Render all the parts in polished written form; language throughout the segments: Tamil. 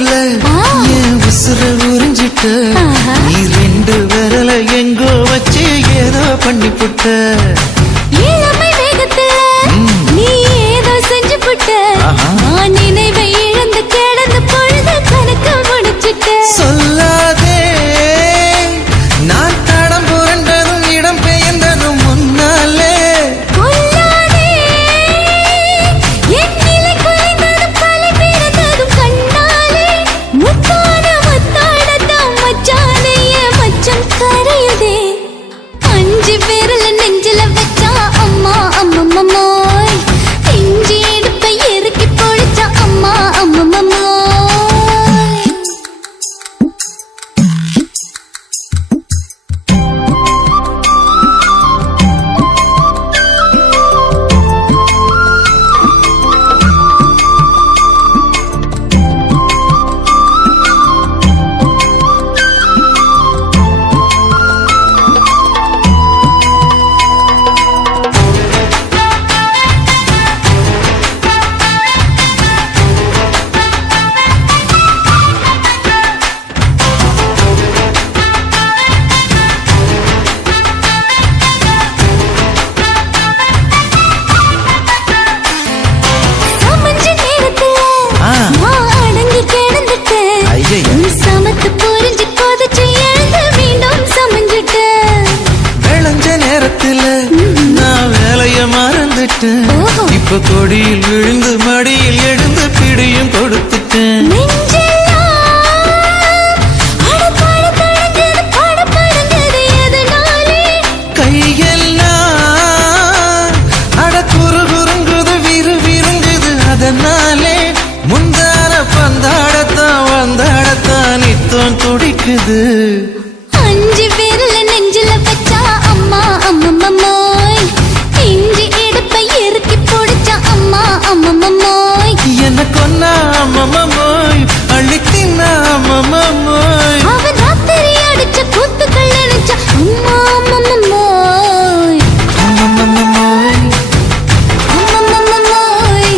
ஓரத்துல என் உசுர உறிஞ்சிட்ட நீ ரெண்டு விரல எங்கோ வச்சு ஏதோ பண்ணி புட்ட இளமை வேகத்துல நீ ஏதோ செஞ்சு புட்ட நான் நினைவை இழந்து கிடந்து பொழுது கணக்கு முடிச்சிட்ட சொல்லாதே நான் தடம் புரண்டதும் இடம் பெயர்ந்ததும் முன்னாலே கொல்லாதே என் நிலை குலைந்ததும் தலை பிறந்ததும் கண்ணாலே முத்தான முத்தாடத்தான் மச்சானைய மச்சம் கரையுதே அஞ்சு விரல நெஞ்சில வச்சா அம்மா அம்மம்மோய் இஞ்சி எடுப்பை இறுக்கி பொழிச்சா அம்மா அம்மம்மோய் சமஞ்ச நேரத்துல நான் அடங்கி கிடந்துட்டேன் ஐயைய. நீ சமத்து புரிஞ்சு கொதிச்சு எழுந்து மீண்டும் சமஞ்சிட்டேன் விளைஞ்ச நேரத்துல நான் வேலைய மறந்துட்டேன் ஓஹோ. இப்ப கொடியில் விழுந்து மடியில் எழுந்து பிடியும் கொடுத்துட்டேன் நெஞ்செல்லாம் அடப்பாட தடஞ்சது படபடந்தது எதனாலே கையெல்லாம் அட குறு குறுங்குது விறு விருங்குது அதனாலே முந்தான பந்தாடத்தான் வந்தாடத்தான் நித்தம் துடிக்குது அஞ்சு விரல நெஞ்சில வச்சா அம்மா அம்மம்மோய் இஞ்சி எடுப்பை இறுக்கி பொடிச்சா அம்மா அம்மம்மோய் என்ன கொன்னா அம்மம்மோய் அள்ளித்தின்னா அம்மம்மோய் அவன் ராத்திரி அடிச்ச கூத்துக்கள் நினைச்சா அம்மா அம்மம்மோய் அம்மம்மோய் அம்மம்மோய்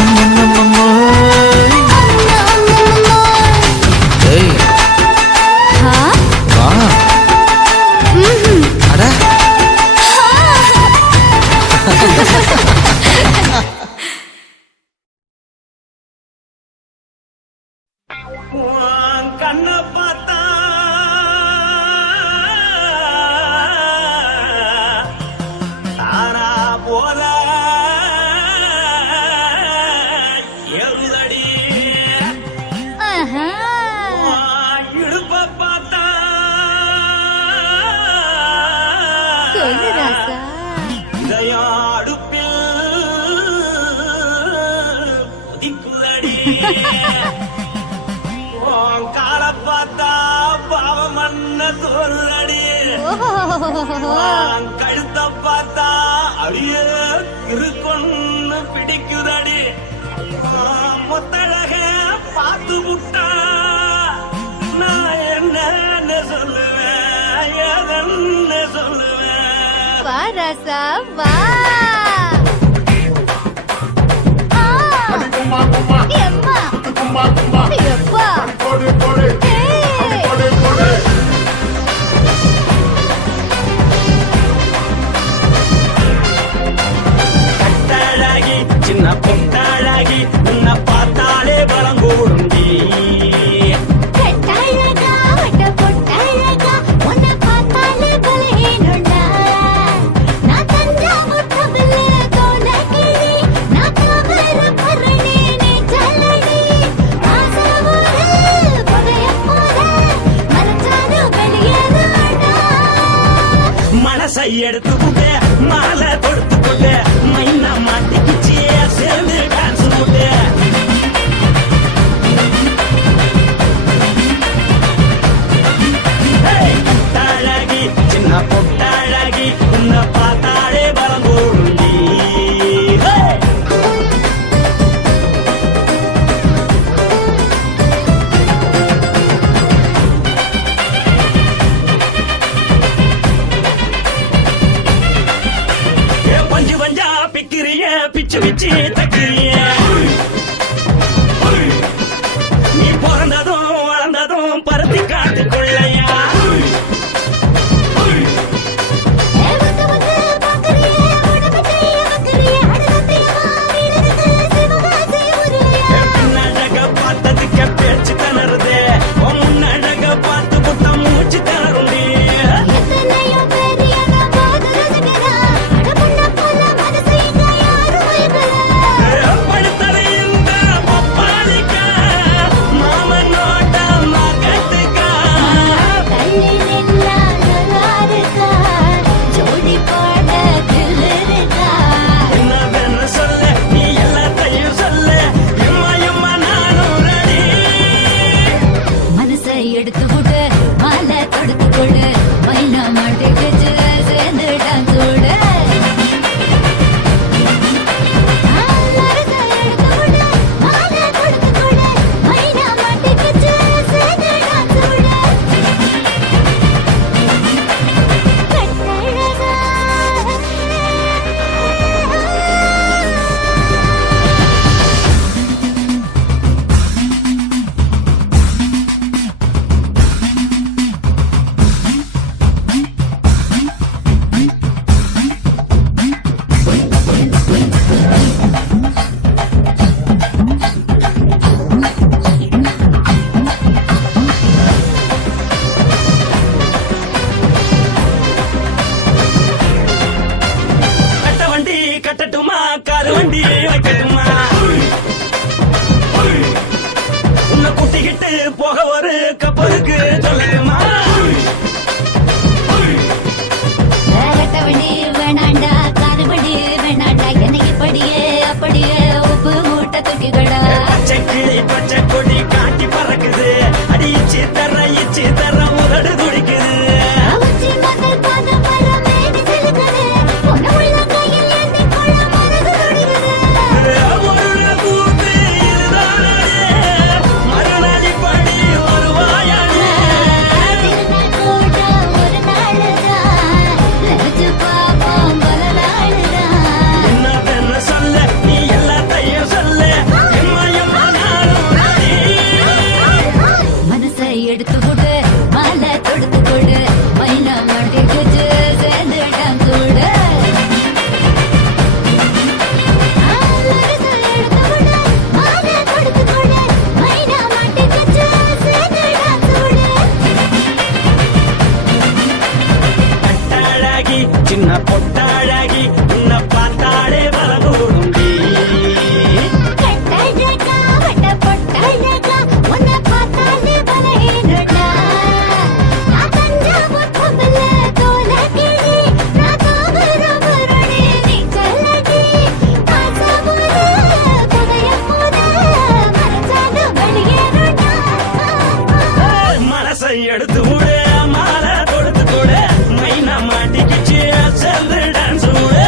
அம்மம்மோய் அம்மா அம்மம்மோய் ஏய் ஹா வா அட கண்ண பார்த்தா தானா போல எருதடி ஆஹா இடுப்ப பார்த்தா சொல்லு ராசா இதயம் அடுப்பில் உதிக்குதடி கால பார்த்தா பாவம் மண்ண தோறுதடி கழுத்த பார்த்தா அடிய இருக்குன்னு பிடிக்குதடி மொத்தழக பார்த்து விட்டா நான் என்ன சொல்லுவேன் எதன்னு சொல்லுவேன் வா ராசா வா எம்மா எப்பா கட்டழகி சின்ன பொட்டழகி உன்னை பார்த்தாலே பலம் கூடுண்டி கட்டழகா வட்ட பொட்டழகா உன்னை பார்த்தாலே பலஹீனண்டா நான் தஞ்சாவூர் தவில கோலகிரி நான் தவற பரணி நீ சல்லடி ஆசவூரில் புதைய போல மறைச்சாது வெளியேறாண்டா மனசை எடுத்து புட்டு மாலை கொடுத்து புட்டு மைனா மாட்டிக்கிச்சு சேர்ந்து டான்ஸ் புட்டு கட்டழகி சின்ன பொட்டழகி உன்னை பார்த்தாலே பலம் கூடுண்டி பிச்சு பிச்சு தக்கிறிய நீ அழகி உன்னை பார்த்தாலே பலகோடுண்டி கட்டழகா வட்ட பொட்டழகா உன்னை பார்த்தாலே பலகேடுடா நான் தஞ்சாவூர் கமல தோலகிரி நான் தாமிரபரணி நீ சொல்லடி ஆசைமுற புகையமுற மறைச்சாலும் வெளியேறுடா மனசை எடுத்து விடு மாலை தொடுத்து கொடு மைனா மாட்டிக்கிச்சு சேர்ந்து டான்ஸ் விடு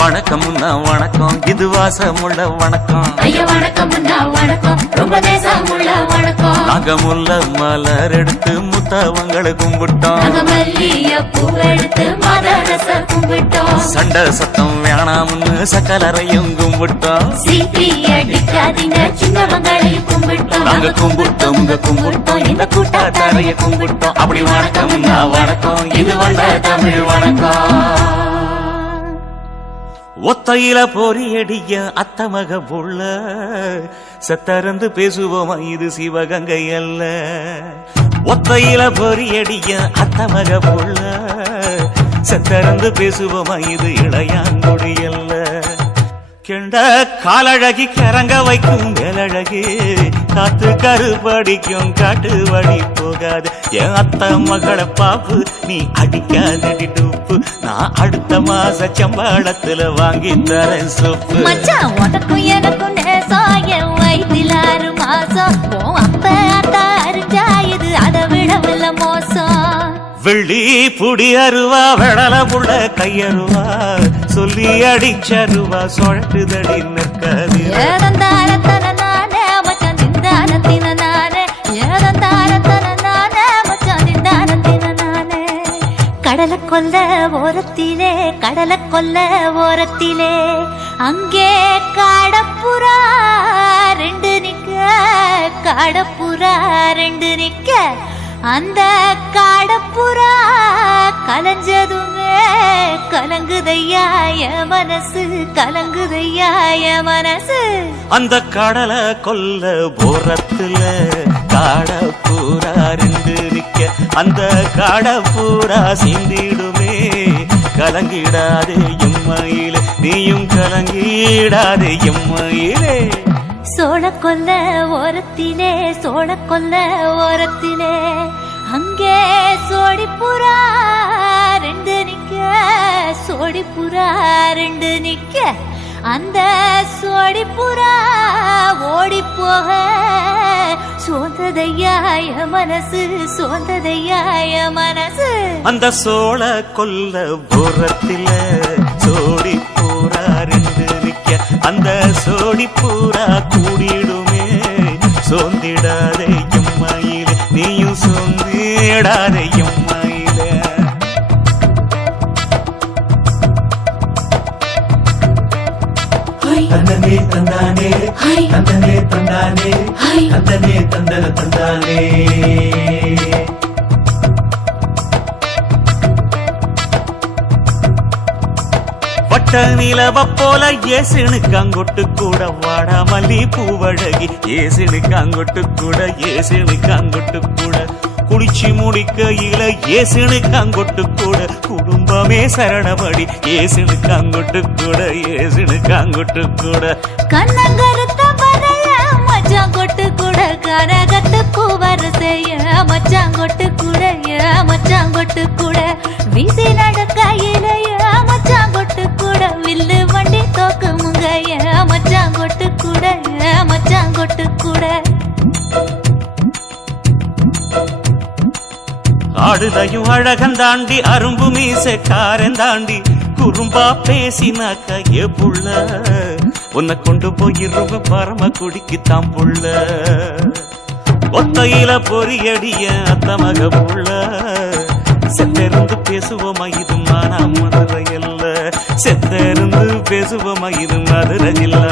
வணக்கம்னா வணக்கம் இது வாசமுள்ள வணக்கம் ஐயா வணக்கம் முன்னா வணக்கம் ரொம்ப தேசமுள்ள வணக்கம் நாங்க முல்ல மலர் எடுத்து முத்தவங்களை கும்பிட்டோம் நாங்க மல்லிய பூவெடுத்து மதரச கும்பிட்டோம் சண்டை சத்தம் வேணாம்னு சக்கலரையும் கும்பிட்டோம் சீட்டி அடிக்காதீங்க சின்னவங்களையும் கும்பிட்டோம் நாங்க கும்பிட்டோம் உங்க கும்பிட்டோம் இந்த கூட்டாத்தாரைய கும்பிட்டோம் அப்படி வணக்கம்னா வணக்கம் இது வந்த தமிழ் வணக்கம் ஒத்தையில பொறியடிய அத்தமக புள்ள சத்தரந்து பேசுவோமா இது சிவகங்கை அல்ல ஒத்தையில பொறியடிய அத்தமக புள்ள சத்தரந்து பேசுவோமா இது இளையாங்குடி அல்ல கெண்ட காலழகி கரங்க வைக்கும் வேலழகி காத்து கருப்படிக்கும் காட்டு வழி போகாது என் அத்த மகளை பாப்பு நீ அடிக்காதடி டூப்பு நான் அடுத்த மாச சம்பளத்துல வாங்கி தரேன் சூப்பு மச்சான் உனக்கும் எனக்கும் நேசம் என் வயிற்றில் 6 மாசம் உன் அப்ப அத்தா அறிஞ்சா இது அதை விடவில்லை மோசம் வெள்ளி புடி அருவா வெடல புள்ள கையருவா சொல்லி அடிச்சருவா சொழட்டுதடி நிற்காது ஏதந்தாரத்தன நானே மச்சான் திண்டானத்தின நானே ஏதந்தாரத்தன நானே மச்சான் திண்டானத்தின நானே கடலை கொல்ல ஓரத்திலே கடலை கொல்ல ஓரத்திலே அங்கே காடப்புறா 2 நிக்க காடப்புறா 2 நிக்க அந்த காடப்புறா கலஞ்சதுமே கலங்குதையா என் மனசு கலங்குதையா என் மனசு அந்த கடலை கொல்ல போரத்துல காட பூரா 2 நிக்க அந்த காட பூரா சிந்திடுமே கலங்கிடாதே எம்மையிலே நீயும் கலங்கிடாதே எம்மையிலே சோழக்கொல்ல ஓரத்திலே சோழக்கொல்ல ஓரத்திலே அங்கே சோடிப்புறா 2 நிக்க சோடிப்புறா 2 நிக்க அந்த சோடிப்புறா ஓடி போக சோந்ததையாய மனசு சோந்ததையாய மனசு அந்த சோழ கொல்ல புறத்தில சோடி பூரா 2 நிக்க அந்த சோடி பூரா கூடிடுமே சோந்திடாதே எம்மையிலே நீயும் சோந்திடாதே எம்மையிலே தந்தனே தந்தானே தந்தனே தந்தானே தந்தனே தந்தன தந்தானே வட்ட நிலவ போல ஏசினுக்காங்கொட்டு கூட வாடா மல்லி பூவழகி ஏசினுக்காங்கொட்டு கூட ஏசினுக்காங்கொட்டு கூட குளிச்சு முடிக்கையில ஏசினுக்காங்கொட்டு கூட குடும்பமே சரணபடி ஏசினுக்காங்கொட்டு கூட ஏசினுக்காங்கொட்டு கூட கண்ணங்கருத்த வரைய மச்சாங்கொட்டு கூட கரகத்துக்கு வரிசைய மச்சாங்கொட்டு கூட மச்சாங்கொட்டு கூட வீசி நடக்கையிலைய மச்சாங்கொட்டு கூட வில்லு வண்டி தோக்கு முங்கைய மச்சாங்கொட்டு கூட மச்சாங்கொட்டு கூட ஆடுதையும் அழகன் தாண்டி அரும்பு மீசக்காரன் தாண்டி குறும்பா பேசினாக்க ஏ புள்ள உன்னை கொண்டு போயிருவ பரம குடிக்குத்தான் புள்ள ஒத்தையில பொறியடிய அத்தமக புள்ள செத்திருந்து பேசுவோமா இது மானா மதுரை அல்ல செத்திருந்து பேசுவோமா இது மதுரை இல்ல